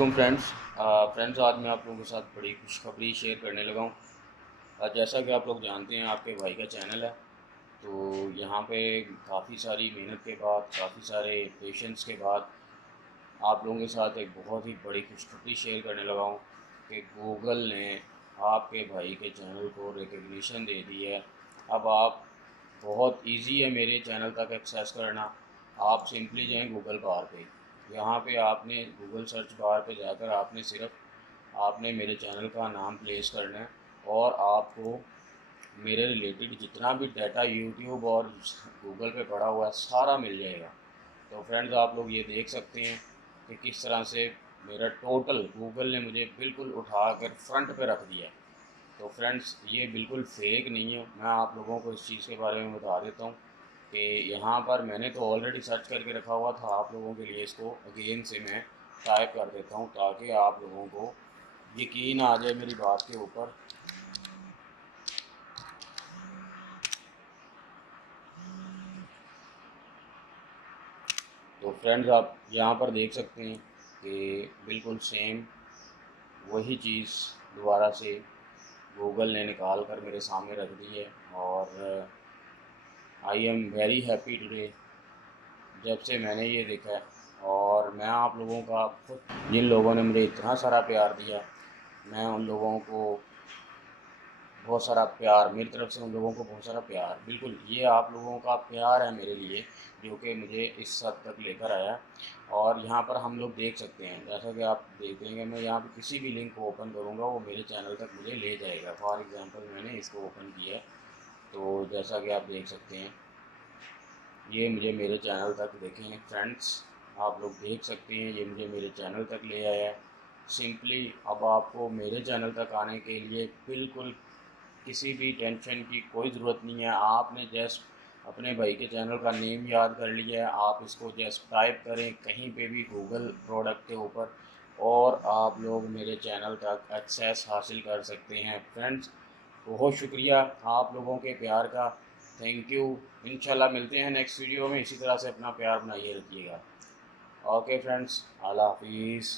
वालेकुम फ्रेंड्स आज मैं आप लोगों के साथ बड़ी खुशखबरी शेयर करने लगा हूँ। जैसा कि आप लोग जानते हैं आपके भाई का चैनल है, तो यहाँ पे काफ़ी सारी मेहनत के बाद, काफ़ी सारे पेशेंस के बाद आप लोगों के साथ एक बहुत ही बड़ी खुशखबरी शेयर करने लगा हूँ कि गूगल ने आपके भाई के चैनल को रिकग्निशन दे दी है। अब आप बहुत इजी है मेरे चैनल तक एक्सेस करना। आप सिंपली जाएं गूगल बार पे, यहाँ पे आपने गूगल सर्च बार पे जाकर आपने मेरे चैनल का नाम प्लेस करना है और आपको मेरे रिलेटेड जितना भी डाटा यूट्यूब और गूगल पे पड़ा हुआ है सारा मिल जाएगा। तो फ्रेंड्स आप लोग ये देख सकते हैं कि किस तरह से मेरा टोटल गूगल ने मुझे बिल्कुल उठा कर फ्रंट पे रख दिया है। तो फ्रेंड्स ये बिल्कुल फेक नहीं है, मैं आप लोगों को इस चीज़ के बारे में बता देता हूँ कि यहाँ पर मैंने तो ऑलरेडी सर्च करके रखा हुआ था। आप लोगों के लिए इसको अगेन से मैं टाइप कर देता हूँ ताकि आप लोगों को यकीन आ जाए मेरी बात के ऊपर। तो फ्रेंड्स आप यहाँ पर देख सकते हैं कि बिल्कुल सेम वही चीज़ दोबारा से गूगल ने निकाल कर मेरे सामने रख दी है। और I am very happy today जब से मैंने ये देखा है। और मैं आप लोगों का खुद, जिन लोगों ने मुझे इतना सारा प्यार दिया, मैं उन लोगों को बहुत सारा प्यार, मेरी तरफ से उन लोगों को बहुत सारा प्यार, बिल्कुल ये आप लोगों का प्यार है मेरे लिए जो कि मुझे इस हद तक लेकर आया। और यहाँ पर हम लोग देख सकते हैं, जैसा कि आप देखेंगे मैं यहाँ पे किसी भी लिंक को ओपन करूँगा वो मेरे चैनल तक मुझे ले जाएगा। फॉर एग्ज़ाम्पल मैंने इसको ओपन किया है, तो जैसा कि आप देख सकते हैं ये मुझे मेरे चैनल तक, देखें फ्रेंड्स आप लोग देख सकते हैं ये मुझे मेरे चैनल तक ले आया है। सिंपली अब आपको मेरे चैनल तक आने के लिए बिल्कुल किसी भी टेंशन की कोई ज़रूरत नहीं है। आपने जस्ट अपने भाई के चैनल का नेम याद कर लिया है, आप इसको जस्ट टाइप करें कहीं पे भी गूगल प्रोडक्ट के ऊपर और आप लोग मेरे चैनल तक एक्सेस हासिल कर सकते हैं। फ्रेंड्स बहुत शुक्रिया आप लोगों के प्यार का, थैंक यू। इंशाल्लाह मिलते हैं नेक्स्ट वीडियो में, इसी तरह से अपना प्यार बनाइए रखिएगा। ओके फ्रेंड्स, अल्लाह हाफिज़।